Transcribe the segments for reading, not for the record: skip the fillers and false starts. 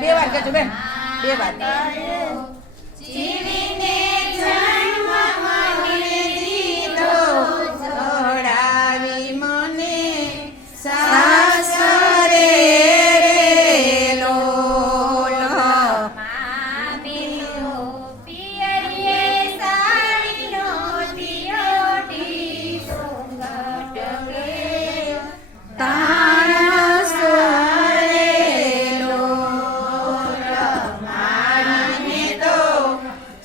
બે વાર કહેજો બેન, બે વાર. જીવીને જન્મ મને દીધો, જોડાવી મને સાસરે રેલો. મામેલો પિયરીએ સાડીનો દિયોટી સોંગટ ગયો. તાણ સોરેલો. માને તો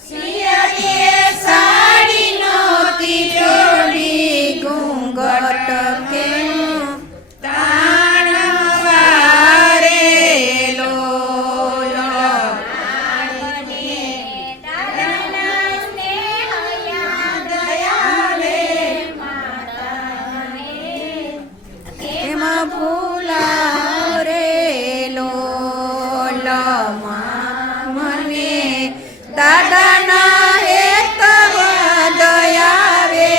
પિયરીએ સાડીનો તિજોરી ઘૂંઘટ કેમ તાણ વારેલો. દાદાના સ્નેહ યાદ આવે માતાને. એમાં ભૂલારેલો. મને દાદાના હેત દયાવે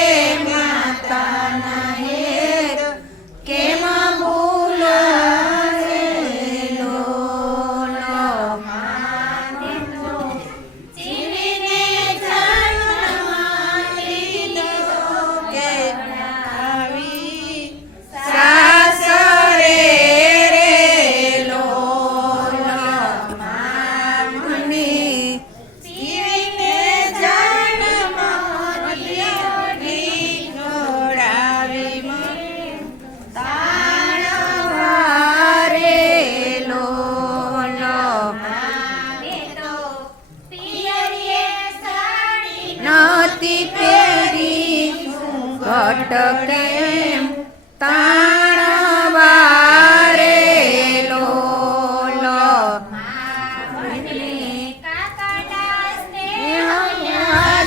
માતાના હેત કેમ ભૂલારેલો. જીવીને જન્મ લીધો કે આવી સાસરે રેલો. મને જીવીને જન્મ જોડાવી તાણ વારેલો. માને તો પિયરીએ સાડી નતી પેરી ઘટ કેમ તાણ વારેલો. મને કાકાના સ્નેહ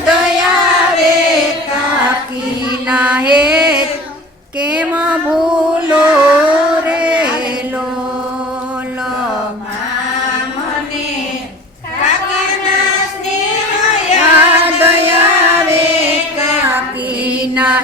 દયાવે કાકીના હેત કેમ ભૂલો રેલો. મને કાકીના સ્નેહ યાદ આવે કાકીના